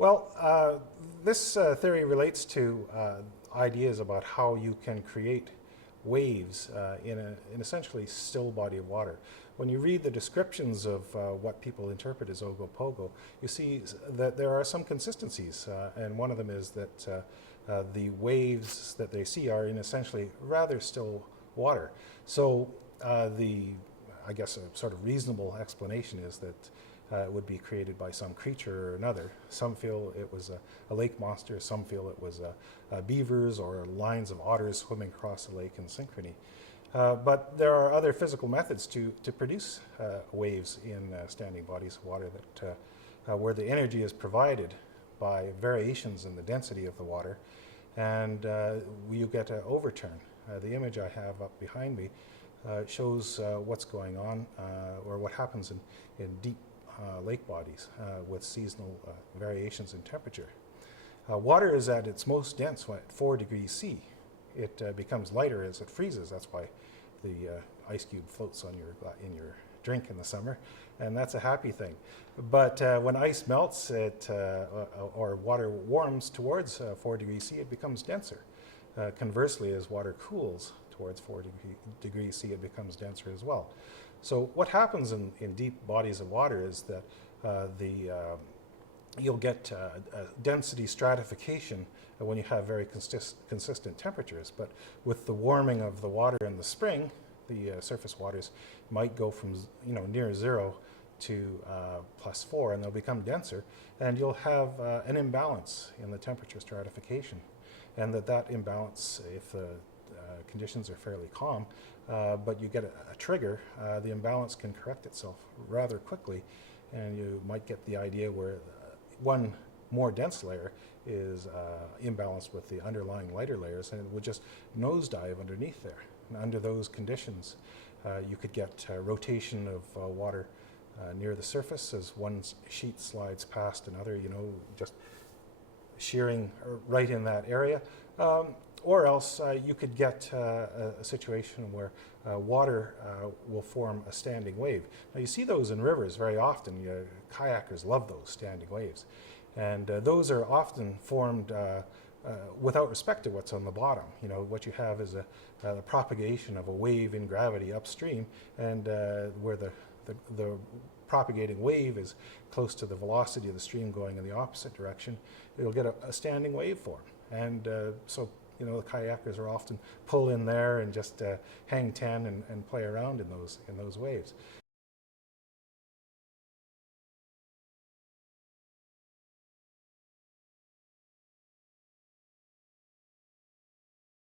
Well, this theory relates to ideas about how you can create waves in essentially still body of water. When you read the descriptions of what people interpret as Ogopogo, you see that there are some consistencies, and one of them is that the waves that they see are in essentially rather still water. So I guess a sort of reasonable explanation is that it would be created by some creature or another. Some feel it was a lake monster, some feel it was beavers or lines of otters swimming across the lake in synchrony. But there are other physical methods to produce waves in standing bodies of water that where the energy is provided by variations in the density of the water, and you get an overturn. The image I have up behind me shows what's going on or what happens in deep lake bodies with seasonal variations in temperature. Water is at its most dense when at 4 degrees C. It becomes lighter as it freezes. That's why the ice cube floats on in your drink in the summer, and that's a happy thing. But when ice melts or water warms towards 4 degrees C, it becomes denser. Conversely, as water cools towards 4 degrees C, it becomes denser as well. So what happens in deep bodies of water is that you'll get density stratification when you have very consistent temperatures. But with the warming of the water in the spring, the surface waters might go from near zero to +4, and they'll become denser, and you'll have an imbalance in the temperature stratification. And that imbalance, if the conditions are fairly calm, but you get a trigger, the imbalance can correct itself rather quickly, and you might get the idea where one more dense layer is imbalanced with the underlying lighter layers, and it would just nosedive underneath there. And under those conditions, you could get rotation of water near the surface as one sheet slides past another, just shearing right in that area. Or else you could get a situation where water will form a standing wave. Now you see those in rivers very often. Kayakers love those standing waves. And those are often formed without respect to what's on the bottom. What you have is the propagation of a wave in gravity upstream, and where the propagating wave is close to the velocity of the stream going in the opposite direction, it'll get a standing wave form. And so the kayakers are often pull in there and just hang 10 and play around in those waves.